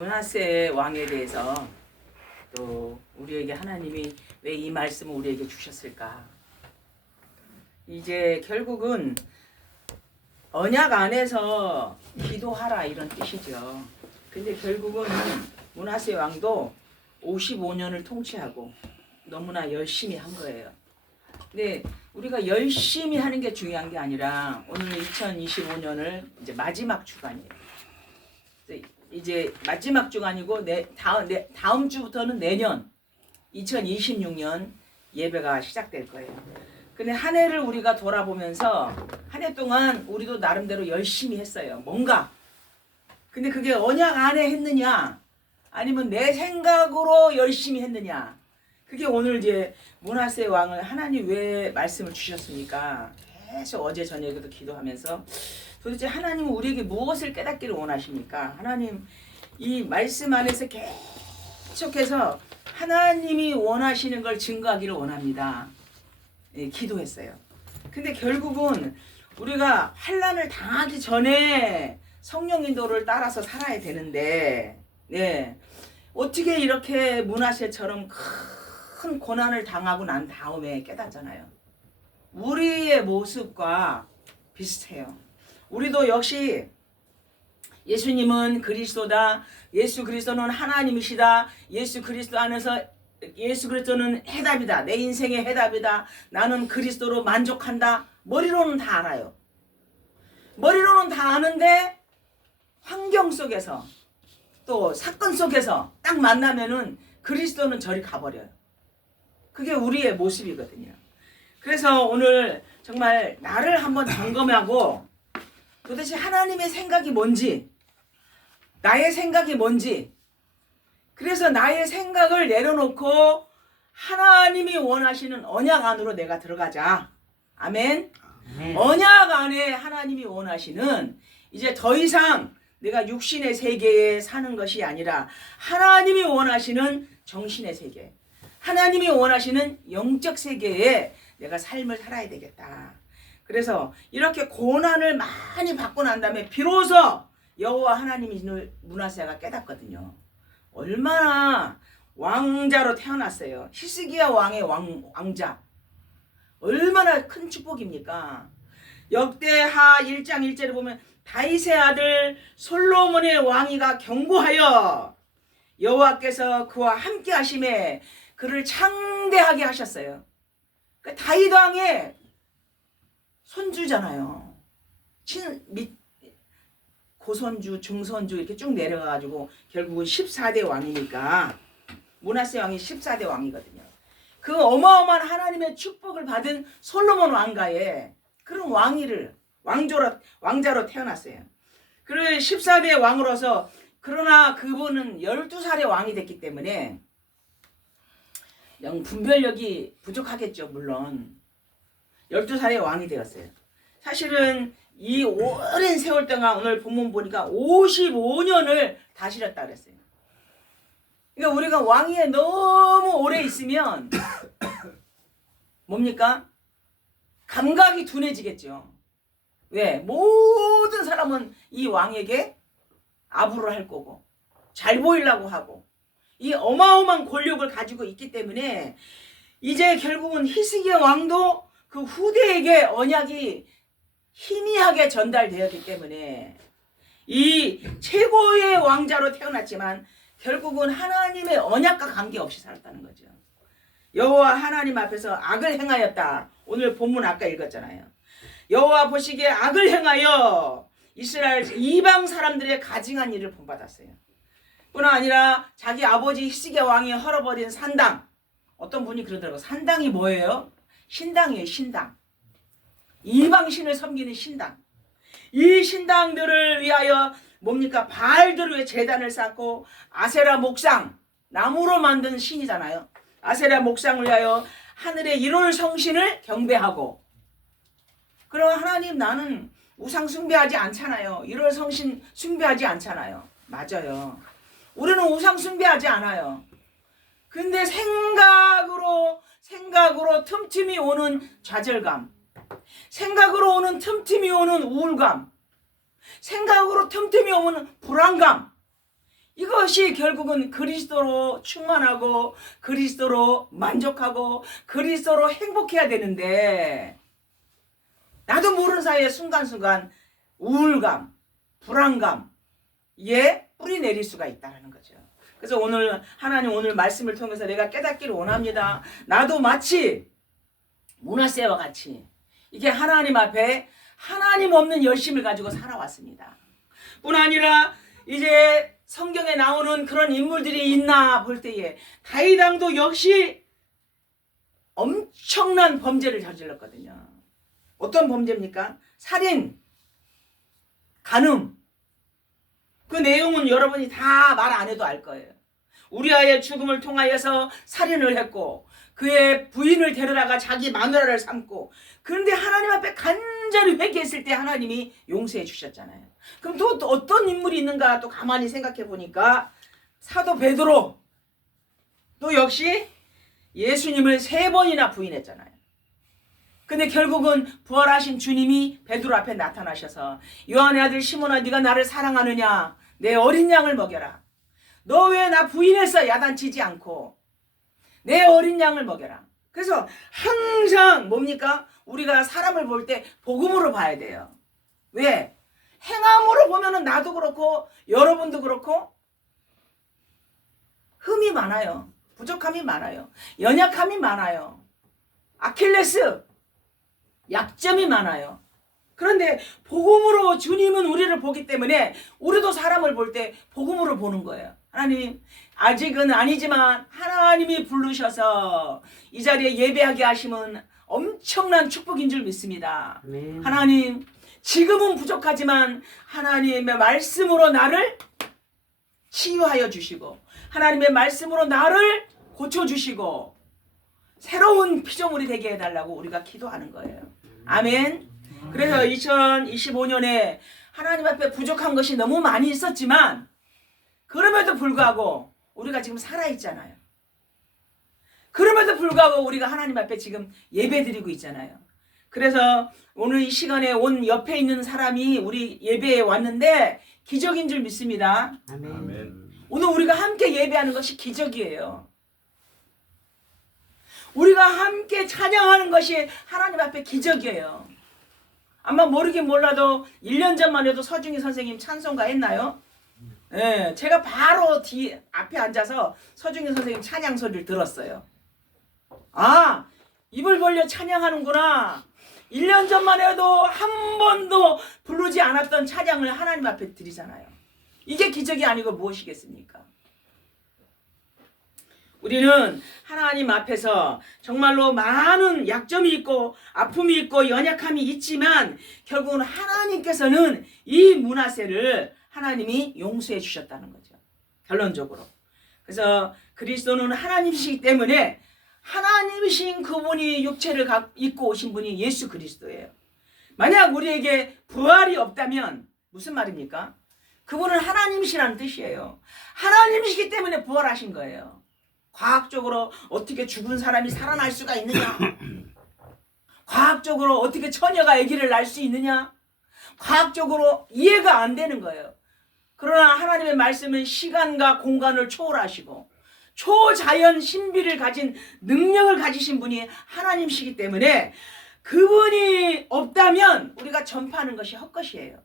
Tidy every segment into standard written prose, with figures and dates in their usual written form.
므낫세 왕에 대해서 또 우리에게 하나님이 왜 이 말씀을 우리에게 주셨을까? 이제 결국은 언약 안에서 기도하라 이런 뜻이죠. 근데 결국은 므낫세 왕도 55년을 통치하고 너무나 열심히 한 거예요. 근데 우리가 열심히 하는 게 중요한 게 아니라 오늘 2025년을 이제 마지막 주간이에요. 이제 마지막 주간이고 다음 주부터는 내년 2026년 예배가 시작될 거예요. 근데 한 해를 우리가 돌아보면서 한 해 동안 우리도 나름대로 열심히 했어요. 뭔가. 근데 그게 언약 안에 했느냐 아니면 내 생각으로 열심히 했느냐. 그게 오늘 이제 므낫세 왕을 하나님 왜 말씀을 주셨습니까? 계속 어제 저녁에도 기도하면서 도대체 하나님은 우리에게 무엇을 깨닫기를 원하십니까? 하나님 이 말씀 안에서 계속해서 하나님이 원하시는 걸 증거하기를 원합니다. 예, 기도했어요. 근데 결국은 우리가 환난을 당하기 전에 성령 인도를 따라서 살아야 되는데, 네, 어떻게 이렇게 므낫세처럼 큰 고난을 당하고 난 다음에 깨닫잖아요. 우리의 모습과 비슷해요. 우리도 역시 예수님은 그리스도다. 예수 그리스도는 하나님이시다. 예수 그리스도 안에서 예수 그리스도는 해답이다. 내 인생의 해답이다. 나는 그리스도로 만족한다. 머리로는 다 알아요. 머리로는 다 아는데 환경 속에서 또 사건 속에서 딱 만나면은 그리스도는 저리 가버려요. 그게 우리의 모습이거든요. 그래서 오늘 정말 나를 한번 점검하고 도대체 하나님의 생각이 뭔지, 나의 생각이 뭔지, 그래서 나의 생각을 내려놓고 하나님이 원하시는 언약 안으로 내가 들어가자. 아멘. 언약 안에 하나님이 원하시는 이제 더 이상 내가 육신의 세계에 사는 것이 아니라 하나님이 원하시는 정신의 세계, 하나님이 원하시는 영적 세계에 내가 삶을 살아야 되겠다. 그래서 이렇게 고난을 많이 받고 난 다음에 비로소 여호와 하나님이 므낫세가 깨닫거든요. 얼마나 왕자로 태어났어요. 히스기야 왕의 왕자. 얼마나 큰 축복입니까? 역대하 1장 1절에 보면 다윗의 아들 솔로몬의 왕위가 견고하여 여호와께서 그와 함께 하심에 그를 창대하게 하셨어요. 그러니까 다윗 왕의 손주잖아요. 고손주, 중손주 이렇게 쭉 내려가가지고 결국은 14대 왕이니까 므낫세 왕이 14대 왕이거든요. 그 어마어마한 하나님의 축복을 받은 솔로몬 왕가에 그런 왕자로 태어났어요. 그리고 14대 왕으로서 그러나 그분은 12살의 왕이 됐기 때문에 분별력이 부족하겠죠. 물론 12살의 왕이 되었어요. 사실은 이 오랜 세월 동안 오늘 본문 보니까 55년을 다스렸다 그랬어요. 그러니까 우리가 왕위에 너무 오래 있으면 뭡니까? 감각이 둔해지겠죠. 왜? 모든 사람은 이 왕에게 아부를 할 거고 잘 보이려고 하고 이 어마어마한 권력을 가지고 있기 때문에 이제 결국은 히스기야 왕도 그 후대에게 언약이 희미하게 전달되었기 때문에 이 최고의 왕자로 태어났지만 결국은 하나님의 언약과 관계없이 살았다는 거죠. 여호와 하나님 앞에서 악을 행하였다. 오늘 본문 아까 읽었잖아요. 여호와 보시기에 악을 행하여 이스라엘 이방 사람들의 가증한 일을 본받았어요. 뿐만 아니라 자기 아버지 히스기야 왕이 헐어버린 산당. 어떤 분이 그러더라고요. 산당이 뭐예요? 신당이에요. 신당. 이방신을 섬기는 신당. 이 신당들을 위하여 뭡니까? 바알들을 위해 제단을 쌓고 아세라 목상, 나무로 만든 신이잖아요. 아세라 목상을 위하여 하늘의 1월 성신을 경배하고. 그럼 하나님 나는 우상 숭배하지 않잖아요. 1월 성신 숭배하지 않잖아요. 맞아요. 우리는 우상 숭배하지 않아요. 근데 생각으로 틈틈이 오는 좌절감, 생각으로 오는 틈틈이 오는 우울감, 생각으로 틈틈이 오는 불안감, 이것이 결국은 그리스도로 충만하고 그리스도로 만족하고 그리스도로 행복해야 되는데 나도 모르는 사이에 순간순간 우울감, 불안감 예 뿌리 내릴 수가 있다는 거죠. 그래서 오늘 하나님 오늘 말씀을 통해서 내가 깨닫기를 원합니다. 나도 마치 므낫세와 같이 이게 하나님 앞에 하나님 없는 열심을 가지고 살아왔습니다. 뿐 아니라 이제 성경에 나오는 그런 인물들이 있나 볼 때에 다윗 왕도 역시 엄청난 범죄를 저질렀거든요. 어떤 범죄입니까? 살인, 간음. 그 내용은 여러분이 다 말 안 해도 알 거예요. 우리아의 죽음을 통하여서 살인을 했고 그의 부인을 데려다가 자기 마누라를 삼고 그런데 하나님 앞에 간절히 회개했을 때 하나님이 용서해 주셨잖아요. 그럼 또 어떤 인물이 있는가 또 가만히 생각해 보니까 사도 베드로 또 역시 예수님을 3번이나 부인했잖아요. 근데 결국은 부활하신 주님이 베드로 앞에 나타나셔서 요한의 아들 시몬아 네가 나를 사랑하느냐 내 어린 양을 먹여라. 너 왜 나 부인해서 야단치지 않고 내 어린 양을 먹여라. 그래서 항상 뭡니까? 우리가 사람을 볼 때 복음으로 봐야 돼요. 왜? 행함으로 보면은 나도 그렇고 여러분도 그렇고 흠이 많아요. 부족함이 많아요. 연약함이 많아요. 아킬레스 약점이 많아요. 그런데 복음으로 주님은 우리를 보기 때문에 우리도 사람을 볼 때 복음으로 보는 거예요. 하나님 아직은 아니지만 하나님이 부르셔서 이 자리에 예배하게 하심은 엄청난 축복인 줄 믿습니다. 아멘. 하나님 지금은 부족하지만 하나님의 말씀으로 나를 치유하여 주시고 하나님의 말씀으로 나를 고쳐주시고 새로운 피조물이 되게 해달라고 우리가 기도하는 거예요. 아멘. 그래서 2025년에 하나님 앞에 부족한 것이 너무 많이 있었지만 그럼에도 불구하고 우리가 지금 살아있잖아요. 그럼에도 불구하고 우리가 하나님 앞에 지금 예배드리고 있잖아요. 그래서 오늘 이 시간에 온 옆에 있는 사람이 우리 예배에 왔는데 기적인 줄 믿습니다. 아멘. 오늘 우리가 함께 예배하는 것이 기적이에요. 우리가 함께 찬양하는 것이 하나님 앞에 기적이에요. 아마 모르긴 몰라도 1년 전만 해도 서중희 선생님 찬송가 했나요? 네, 제가 바로 앞에 앉아서 서중희 선생님 찬양 소리를 들었어요. 아, 입을 벌려 찬양하는구나. 1년 전만 해도 한 번도 부르지 않았던 찬양을 하나님 앞에 드리잖아요. 이게 기적이 아니고 무엇이겠습니까? 우리는 하나님 앞에서 정말로 많은 약점이 있고 아픔이 있고 연약함이 있지만 결국은 하나님께서는 이 므낫세를 하나님이 용서해 주셨다는 거죠. 결론적으로. 그래서 그리스도는 하나님이시기 때문에 하나님이신 그분이 육체를 입고 오신 분이 예수 그리스도예요. 만약 우리에게 부활이 없다면 무슨 말입니까? 그분은 하나님이시라는 뜻이에요. 하나님이시기 때문에 부활하신 거예요. 과학적으로 어떻게 죽은 사람이 살아날 수가 있느냐? 과학적으로 어떻게 처녀가 아기를 낳을 수 있느냐? 과학적으로 이해가 안 되는 거예요. 그러나 하나님의 말씀은 시간과 공간을 초월하시고 초자연 신비를 가진 능력을 가지신 분이 하나님이시기 때문에 그분이 없다면 우리가 전파하는 것이 헛것이에요.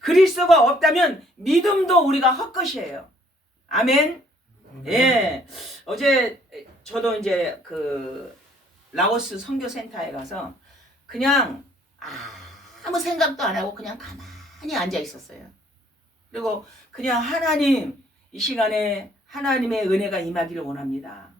그리스도가 없다면 믿음도 우리가 헛것이에요. 아멘. 예. 어제 저도 이제 그 라오스 선교센터에 가서 그냥 아무 생각도 안 하고 그냥 가만히 앉아 있었어요. 그리고 그냥 하나님 이 시간에 하나님의 은혜가 임하기를 원합니다.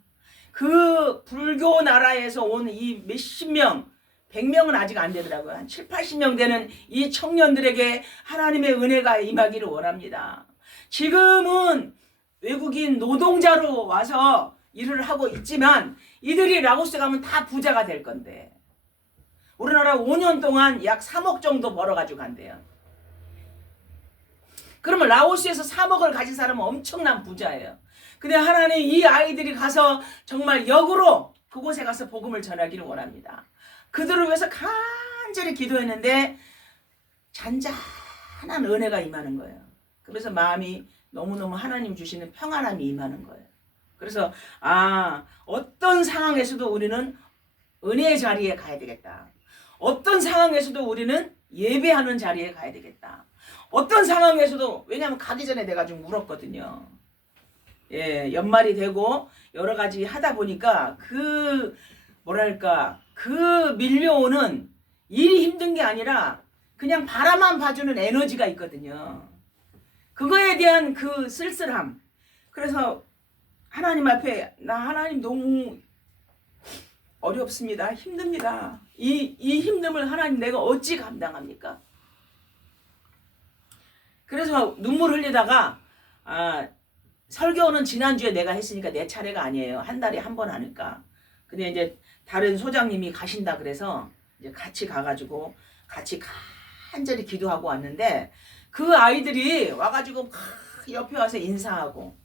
그 불교 나라에서 온 이 몇십 명 100명은 아직 안 되더라고요. 한 7, 80명 되는 이 청년들에게 하나님의 은혜가 임하기를 원합니다. 지금은 외국인 노동자로 와서 일을 하고 있지만 이들이 라오스 가면 다 부자가 될 건데 우리나라 5년 동안 약 3억 정도 벌어가지고 간대요. 그러면 라오스에서 3억을 가진 사람은 엄청난 부자예요. 근데 하나님 이 아이들이 가서 정말 역으로 그곳에 가서 복음을 전하기를 원합니다. 그들을 위해서 간절히 기도했는데 잔잔한 은혜가 임하는 거예요. 그래서 마음이 너무너무 하나님 주시는 평안함이 임하는 거예요. 그래서 어떤 상황에서도 우리는 은혜의 자리에 가야 되겠다. 어떤 상황에서도 우리는 예배하는 자리에 가야 되겠다. 어떤 상황에서도, 왜냐하면 가기 전에 내가 좀 울었거든요. 예, 연말이 되고 여러 가지 하다 보니까 그 밀려오는 일이 힘든 게 아니라 그냥 바라만 봐주는 에너지가 있거든요. 그거에 대한 그 쓸쓸함. 그래서 하나님 앞에 하나님 너무 어렵습니다. 힘듭니다. 이 힘듦을 하나님 내가 어찌 감당합니까? 그래서 눈물 흘리다가 설교는 지난주에 내가 했으니까 내 차례가 아니에요. 한 달에 한 번 하니까. 근데 이제 다른 소장님이 가신다 그래서 이제 같이 가가지고 같이 간절히 기도하고 왔는데 그 아이들이 와가지고 옆에 와서 인사하고,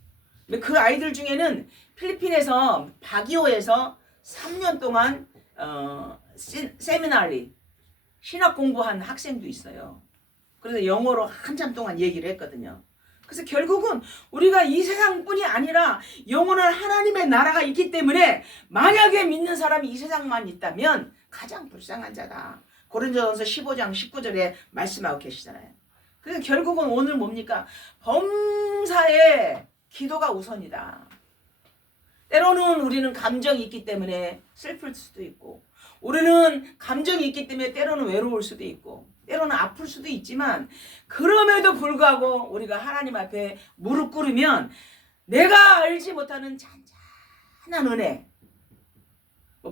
근데 그 아이들 중에는 필리핀에서 바기오에서 3년 동안 세미나리 신학 공부한 학생도 있어요. 그래서 영어로 한참 동안 얘기를 했거든요. 그래서 결국은 우리가 이 세상뿐이 아니라 영원한 하나님의 나라가 있기 때문에 만약에 믿는 사람이 이 세상만 있다면 가장 불쌍한 자다. 고린도전서 15장 19절에 말씀하고 계시잖아요. 그래서 결국은 오늘 뭡니까? 범사의 기도가 우선이다. 때로는 우리는 감정이 있기 때문에 슬플 수도 있고, 우리는 감정이 있기 때문에 때로는 외로울 수도 있고, 때로는 아플 수도 있지만, 그럼에도 불구하고 우리가 하나님 앞에 무릎 꿇으면 내가 알지 못하는 잔잔한 은혜,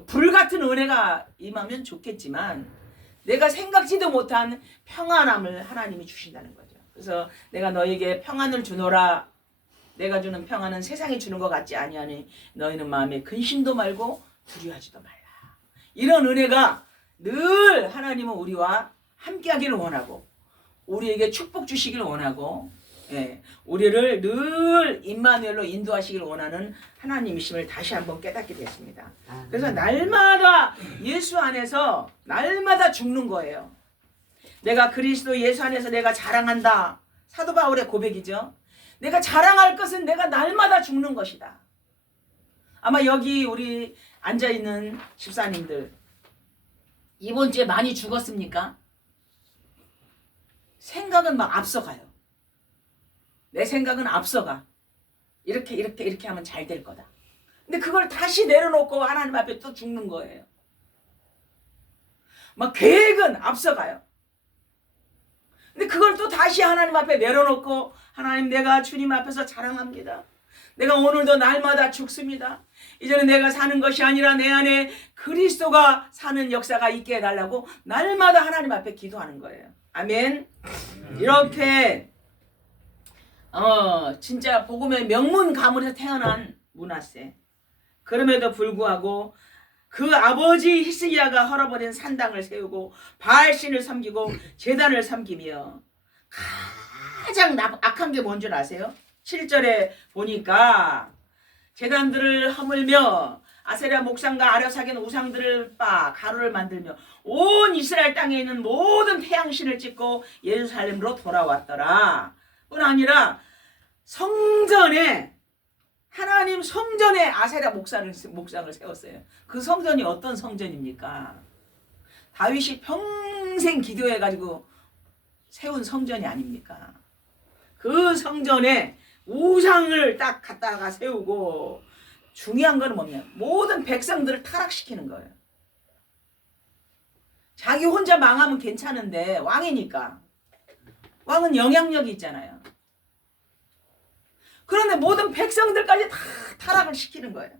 불같은 은혜가 임하면 좋겠지만 내가 생각지도 못한 평안함을 하나님이 주신다는 거죠. 그래서 내가 너에게 평안을 주노라. 내가 주는 평안은 세상이 주는 것 같지 아니하니 너희는 마음에 근심도 말고 두려워하지도 말라. 이런 은혜가 늘 하나님은 우리와 함께하기를 원하고 우리에게 축복 주시기를 원하고, 우리를 늘 임마누엘로 인도하시기를 원하는 하나님이심을 다시 한번 깨닫게 됐습니다. 그래서 날마다 예수 안에서 날마다 죽는 거예요. 내가 그리스도 예수 안에서 내가 자랑한다. 사도 바울의 고백이죠. 내가 자랑할 것은 내가 날마다 죽는 것이다. 아마 여기 우리 앉아있는 집사님들 이번 주에 많이 죽었습니까? 생각은 막 앞서가요. 내 생각은 앞서가. 이렇게 하면 잘 될 거다. 근데 그걸 다시 내려놓고 하나님 앞에 또 죽는 거예요. 막 계획은 앞서가요. 근데 그걸 또 다시 하나님 앞에 내려놓고, 하나님 내가 주님 앞에서 자랑합니다. 내가 오늘도 날마다 죽습니다. 이제는 내가 사는 것이 아니라 내 안에 그리스도가 사는 역사가 있게 해달라고 날마다 하나님 앞에 기도하는 거예요. 아멘. 이렇게 진짜 복음의 명문 가문에서 태어난 므낫세. 그럼에도 불구하고 그 아버지 히스기야가 헐어버린 산당을 세우고 바알신을 섬기고 제단을 섬기며, 가장 악한 게 뭔 줄 아세요? 7절에 보니까 제단들을 허물며 아세라 목상과 아려사겐 우상들을 빠 가루를 만들며 온 이스라엘 땅에 있는 모든 태양신을 찍고 예루살렘으로 돌아왔더라. 뿐 아니라 성전에, 하나님 성전에 아세라 목상을 세웠어요. 그 성전이 어떤 성전입니까? 다윗이 평생 기도해가지고 세운 성전이 아닙니까? 그 성전에 우상을 딱 갖다가 세우고, 중요한 거는 뭐냐? 모든 백성들을 타락시키는 거예요. 자기 혼자 망하면 괜찮은데 왕이니까. 왕은 영향력이 있잖아요. 그런데 모든 백성들까지 다 타락을 시키는 거예요.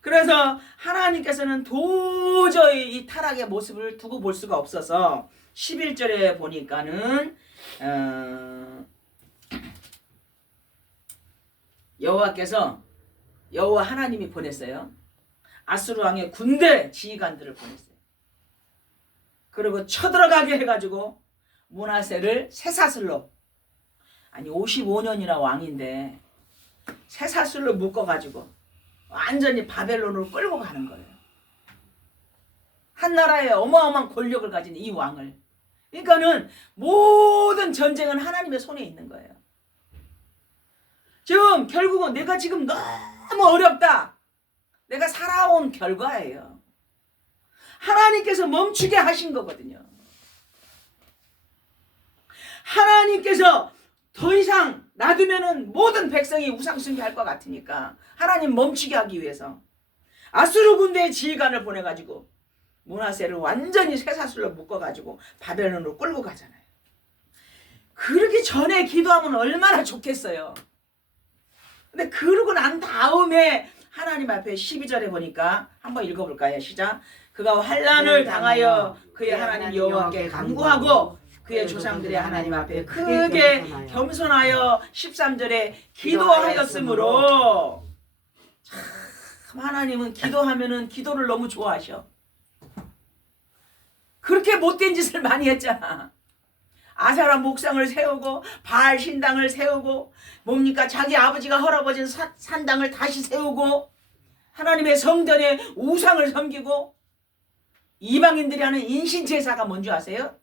그래서 하나님께서는 도저히 이 타락의 모습을 두고 볼 수가 없어서 11절에 보니까는 여호와 하나님이 보냈어요. 아수르 왕의 군대 지휘관들을 보냈어요. 그리고 쳐들어가게 해가지고 므낫세를 쇠사슬로, 아니 55년이나 왕인데 쇠사슬로 묶어가지고 완전히 바벨론으로 끌고 가는 거예요. 한 나라의 어마어마한 권력을 가진 이 왕을. 그러니까는 모든 전쟁은 하나님의 손에 있는 거예요. 지금 결국은 내가 지금 너무 어렵다. 내가 살아온 결과예요. 하나님께서 멈추게 하신 거거든요. 하나님께서 더 이상 놔두면은 모든 백성이 우상 숭배할 것 같으니까 하나님 멈추게 하기 위해서 아수르 군대의 지휘관을 보내가지고 므낫세를 완전히 쇠사슬로 묶어가지고 바벨론으로 끌고 가잖아요. 그러기 전에 기도하면 얼마나 좋겠어요. 근데 그러고 난 다음에 하나님 앞에 12절에 보니까 한번 읽어볼까요? 시작. 그가 환난을 당하여 그의 하나님 여호와께 간구하고 그의 조상들의 하나님 앞에 크게 겸손하여 13절에 기도하였으므로. 참 하나님은 기도하면은 기도를 너무 좋아하셔. 그렇게 못된 짓을 많이 했잖아. 아세라 목상을 세우고 바알 신당을 세우고 뭡니까 자기 아버지가 허락해준 산당을 다시 세우고 하나님의 성전에 우상을 섬기고 이방인들이 하는 인신제사가 뭔지 아세요?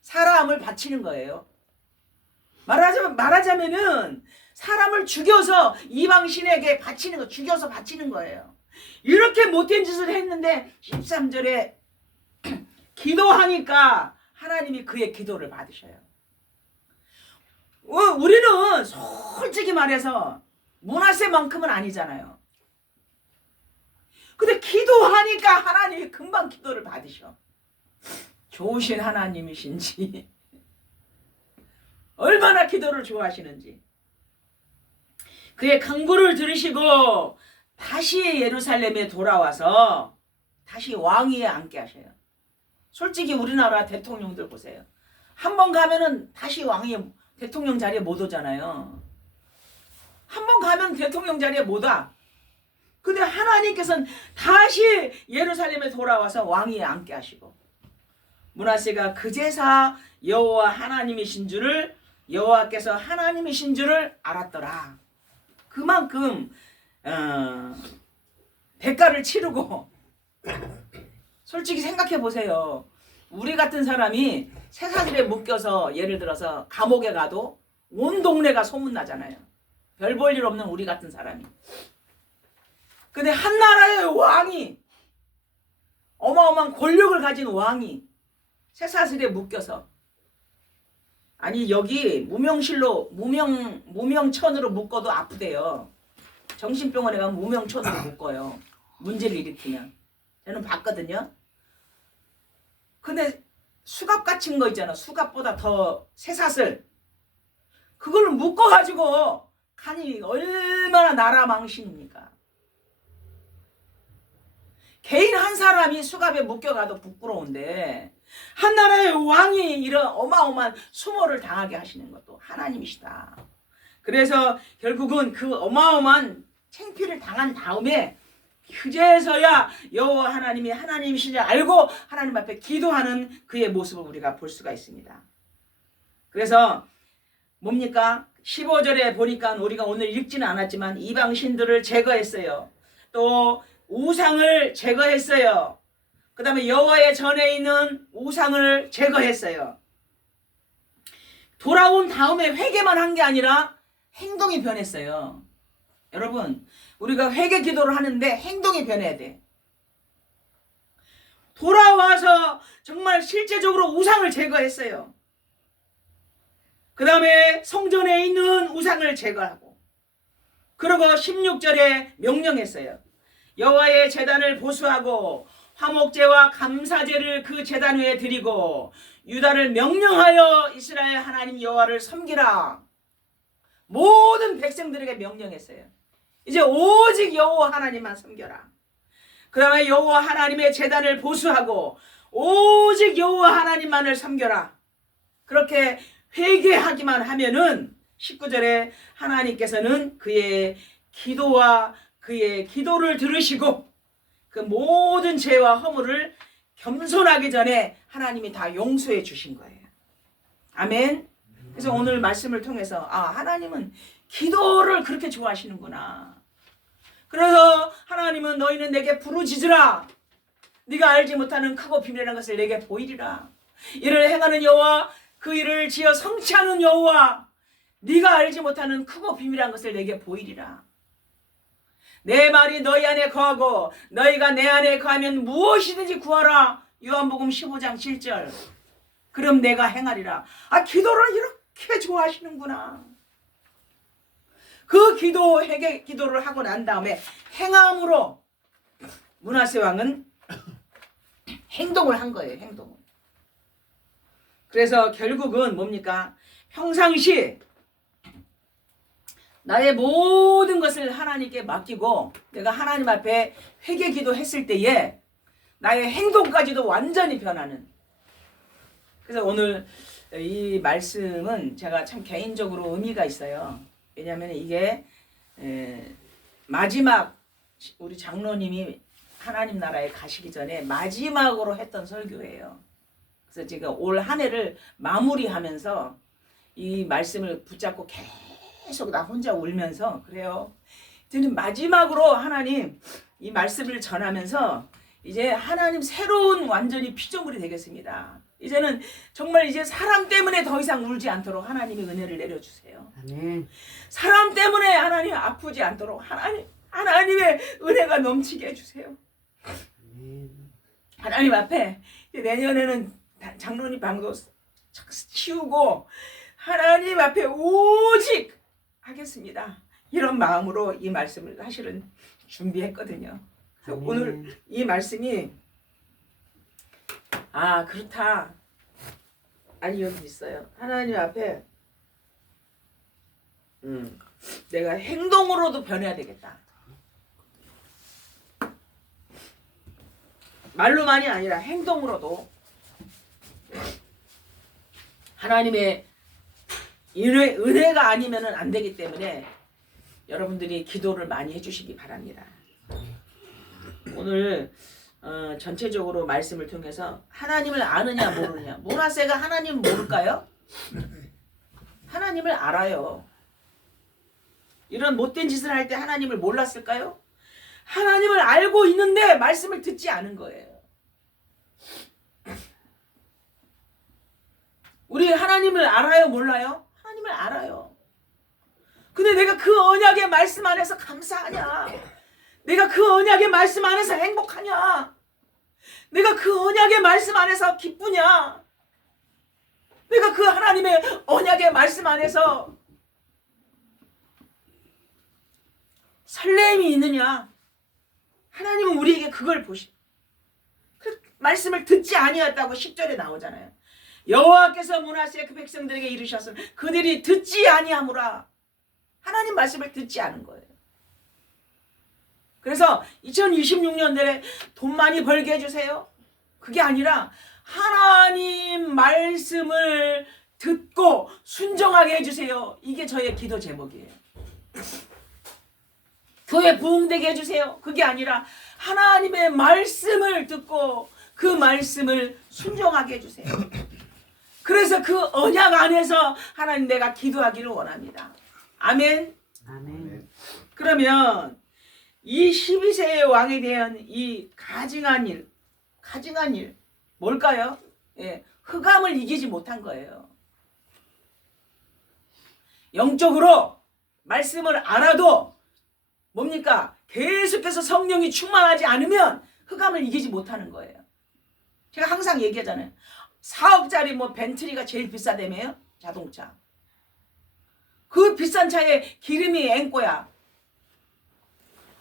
사람을 바치는 거예요. 말하자면은 사람을 죽여서 이방신에게 바치는 거, 죽여서 바치는 거예요. 이렇게 못된 짓을 했는데 13절에 기도하니까 하나님이 그의 기도를 받으셔요. 우리는 솔직히 말해서 므낫세만큼은 아니잖아요. 근데 기도하니까 하나님이 금방 기도를 받으셔. 좋으신 하나님이신지 얼마나 기도를 좋아하시는지. 그의 간구를 들으시고 다시 예루살렘에 돌아와서 다시 왕위에 앉게 하셔요. 솔직히 우리나라 대통령들 보세요. 한 번 가면은 다시 왕위 대통령 자리에 못 오잖아요. 한 번 가면 대통령 자리에 못 와. 근데 하나님께서는 다시 예루살렘에 돌아와서 왕위에 앉게 하시고 므낫세가 그제서 여호와 하나님이신 줄을 여호와께서 하나님이신 줄을 알았더라. 그만큼 대가를 치르고 솔직히 생각해 보세요. 우리 같은 사람이 쇠사슬에 묶여서 예를 들어서 감옥에 가도 온 동네가 소문나잖아요. 별 볼 일 없는 우리 같은 사람이. 근데 한 나라의 왕이 어마어마한 권력을 가진 왕이 쇠사슬에 묶여서 아니 여기 무명천으로 묶어도 아프대요. 정신병원에 가면 무명천으로 묶어요. 문제를 일으키면. 저는 봤거든요. 근데 수갑 같은 거 있잖아. 수갑보다 더 쇠사슬. 그걸 묶어가지고 가니 얼마나 나라 망신입니까? 개인 한 사람이 수갑에 묶여가도 부끄러운데 한 나라의 왕이 이런 어마어마한 수모를 당하게 하시는 것도 하나님이시다. 그래서 결국은 그 어마어마한 창피를 당한 다음에 그제서야 여호와 하나님이 하나님이시지 알고 하나님 앞에 기도하는 그의 모습을 우리가 볼 수가 있습니다. 그래서 뭡니까? 15절에 보니까 우리가 오늘 읽지는 않았지만 이방신들을 제거했어요. 또 우상을 제거했어요. 그 다음에 여호와의 전에 있는 우상을 제거했어요. 돌아온 다음에 회개만 한 게 아니라 행동이 변했어요. 여러분 우리가 회개 기도를 하는데 행동이 변해야 돼. 돌아와서 정말 실제적으로 우상을 제거했어요. 그 다음에 성전에 있는 우상을 제거하고 그리고 16절에 명령했어요. 여호와의 제단을 보수하고 화목제와 감사제를 그 제단 위에 드리고 유다를 명령하여 이스라엘 하나님 여호와를 섬기라. 모든 백성들에게 명령했어요. 이제 오직 여호와 하나님만 섬겨라. 그 다음에 여호와 하나님의 제단을 보수하고 오직 여호와 하나님만을 섬겨라. 그렇게 회개하기만 하면은 19절에 하나님께서는 그의 기도와 그의 기도를 들으시고 그 모든 죄와 허물을 겸손하기 전에 하나님이 다 용서해 주신 거예요. 아멘. 그래서 오늘 말씀을 통해서 하나님은 기도를 그렇게 좋아하시는구나. 그래서 하나님은 너희는 내게 부르짖으라. 네가 알지 못하는 크고 비밀한 것을 내게 보이리라. 이를 행하는 여호와 그 일을 지어 성취하는 여호와 네가 알지 못하는 크고 비밀한 것을 내게 보이리라. 내 말이 너희 안에 거하고 너희가 내 안에 거하면 무엇이든지 구하라. 요한복음 15장 7절. 그럼 내가 행하리라. 아, 기도를 이렇게 좋아하시는구나. 그 기도를 하고 난 다음에 행함으로 므낫세 왕은 행동을 한 거예요. 행동을. 그래서 결국은 뭡니까? 평상시 나의 모든 것을 하나님께 맡기고 내가 하나님 앞에 회개 기도했을 때에 나의 행동까지도 완전히 변하는. 그래서 오늘 이 말씀은 제가 참 개인적으로 의미가 있어요. 왜냐하면 이게 마지막 우리 장로님이 하나님 나라에 가시기 전에 마지막으로 했던 설교예요. 그래서 제가 올 한 해를 마무리하면서 이 말씀을 붙잡고 계속 나 혼자 울면서 그래요. 저는 마지막으로 하나님 이 말씀을 전하면서 이제 하나님 새로운 완전히 피조물이 되겠습니다. 이제는 정말 이제 사람 때문에 더 이상 울지 않도록 하나님의 은혜를 내려주세요. 아멘. 사람 때문에 하나님 아프지 않도록 하나님의 은혜가 넘치게 해주세요. 아멘. 하나님 앞에 내년에는 장로님 방도 치우고 하나님 앞에 오직 하겠습니다. 이런 마음으로 이 말씀을 사실은 준비했거든요. 그래서 오늘 이 말씀이 아 그렇다. 아니 여기 있어요. 하나님 앞에 내가 행동으로도 변해야 되겠다. 말로만이 아니라 행동으로도 하나님의 은혜가 아니면 안 되기 때문에 여러분들이 기도를 많이 해주시기 바랍니다. 오늘 전체적으로 말씀을 통해서 하나님을 아느냐 모르느냐. 므낫세가 하나님 모를까요? 하나님을 알아요. 이런 못된 짓을 할 때 하나님을 몰랐을까요? 하나님을 알고 있는데 말씀을 듣지 않은 거예요. 우리 하나님을 알아요 몰라요? 하나님을 알아요. 근데 내가 그 언약의 말씀 안에서 감사하냐? 내가 그 언약의 말씀 안에서 행복하냐? 내가 그 언약의 말씀 안에서 기쁘냐? 내가 그 하나님의 언약의 말씀 안에서 설렘이 있느냐? 하나님은 우리에게 그걸 그 말씀을 듣지 아니었다고 10절에 나오잖아요. 여호와께서 므낫세 그 백성들에게 이르셨으면 그들이 듣지 아니하므라. 하나님 말씀을 듣지 않은 거예요. 그래서 2026년도에 돈 많이 벌게 해주세요. 그게 아니라 하나님 말씀을 듣고 순종하게 해주세요. 이게 저의 기도 제목이에요. 교회 부흥되게 해주세요. 그게 아니라 하나님의 말씀을 듣고 그 말씀을 순종하게 해주세요. 그래서 그 언약 안에서 하나님 내가 기도하기를 원합니다. 아멘. 아멘. 그러면 이 12세의 왕에 대한 이 가증한 일 뭘까요? 예, 흑암을 이기지 못한 거예요. 영적으로 말씀을 알아도 뭡니까? 계속해서 성령이 충만하지 않으면 흑암을 이기지 못하는 거예요. 제가 항상 얘기하잖아요. 4억짜리 뭐 벤트리가 제일 비싸다며요? 자동차. 그 비싼 차에 기름이 앵꼬야.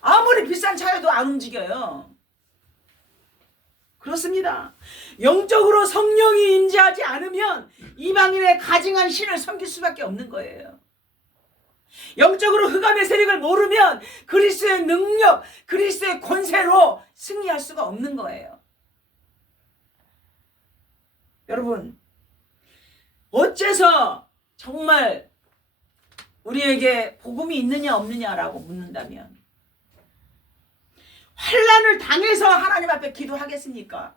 아무리 비싼 차여도 안 움직여요. 그렇습니다. 영적으로 성령이 임재하지 않으면 이방인의 가증한 신을 섬길 수밖에 없는 거예요. 영적으로 흑암의 세력을 모르면 그리스도의 능력, 그리스도의 권세로 승리할 수가 없는 거예요. 여러분, 어째서 정말 우리에게 복음이 있느냐 없느냐라고 묻는다면 환난을 당해서 하나님 앞에 기도하겠습니까?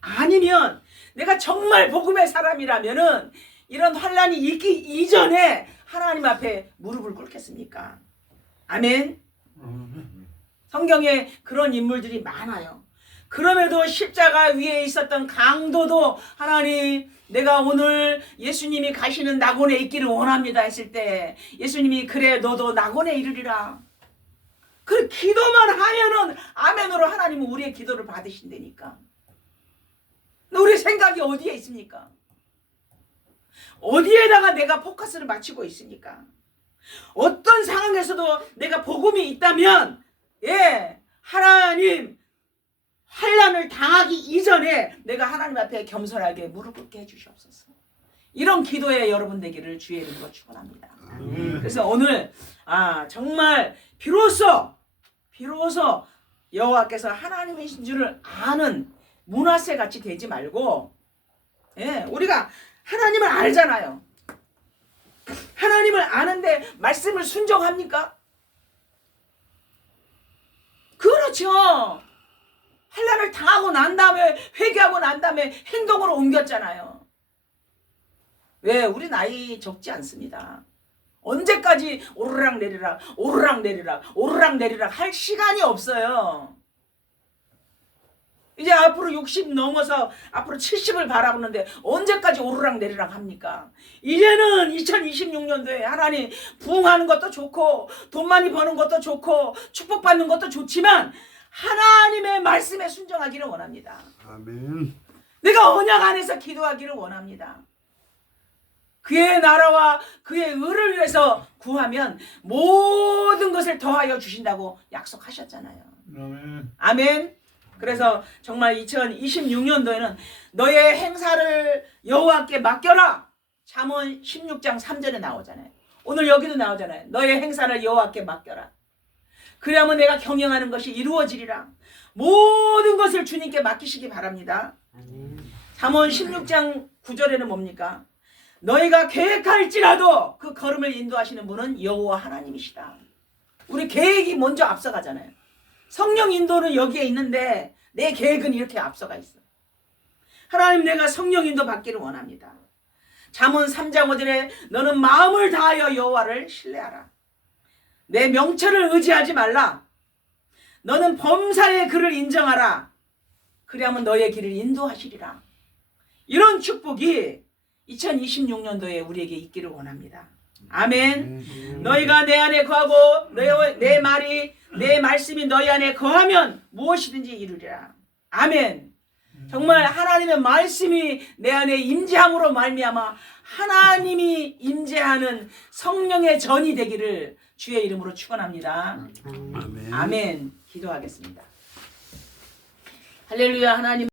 아니면 내가 정말 복음의 사람이라면은 이런 환난이 있기 이전에 하나님 앞에 무릎을 꿇겠습니까? 아멘. 성경에 그런 인물들이 많아요. 그럼에도 십자가 위에 있었던 강도도 하나님 내가 오늘 예수님이 가시는 낙원에 있기를 원합니다 했을 때 예수님이 그래 너도 낙원에 이르리라. 그 기도만 하면은 아멘으로 하나님은 우리의 기도를 받으신다니까. 우리 생각이 어디에 있습니까? 어디에다가 내가 포커스를 맞추고 있습니까? 어떤 상황에서도 내가 복음이 있다면 하나님 환난을 당하기 이전에 내가 하나님 앞에 겸손하게 무릎 꿇게 해주시옵소서. 이런 기도에 여러분 되기를 주의 이름으로 축원합니다. 그래서 오늘 정말 비로소 여호와께서 하나님이신 줄을 아는 문화세 같이 되지 말고 우리가 하나님을 알잖아요. 하나님을 아는데 말씀을 순종합니까? 그렇죠. 환난을 당하고 난 다음에 회개하고 난 다음에 행동으로 옮겼잖아요. 왜? 우리 나이 적지 않습니다. 언제까지 오르락 내리락 오르락 내리락 오르락 내리락 할 시간이 없어요. 이제 앞으로 60 넘어서 앞으로 70을 바라보는데 언제까지 오르락 내리락 합니까? 이제는 2026년도에 하나님 부흥하는 것도 좋고 돈 많이 버는 것도 좋고 축복받는 것도 좋지만 하나님의 말씀에 순종하기를 원합니다. 아멘. 내가 언약 안에서 기도하기를 원합니다. 그의 나라와 그의 의를 위해서 구하면 모든 것을 더하여 주신다고 약속하셨잖아요. 아멘. 아멘. 그래서 정말 2026년도에는 너의 행사를 여호와께 맡겨라. 잠언 16장 3절에 나오잖아요. 오늘 여기도 나오잖아요. 너의 행사를 여호와께 맡겨라. 그러면 내가 경영하는 것이 이루어지리라. 모든 것을 주님께 맡기시기 바랍니다. 잠언 16장 9절에는 뭡니까? 너희가 계획할지라도 그 걸음을 인도하시는 분은 여호와 하나님이시다. 우리 계획이 먼저 앞서가잖아요. 성령 인도는 여기에 있는데 내 계획은 이렇게 앞서가 있어. 하나님 내가 성령 인도 받기를 원합니다. 잠언 3장 5절에 너는 마음을 다하여 여호와를 신뢰하라. 내 명철을 의지하지 말라. 너는 범사의 그를 인정하라. 그리하면 너의 길을 인도하시리라. 이런 축복이 2026년도에 우리에게 있기를 원합니다. 아멘. 너희가 내 안에 거하고 내 말씀이 너희 안에 거하면 무엇이든지 이루리라. 아멘. 정말 하나님의 말씀이 내 안에 임재함으로 말미암아 하나님이 임재하는 성령의 전이 되기를 주의 이름으로 축원합니다. 아멘. 아멘. 기도하겠습니다. 할렐루야. 하나님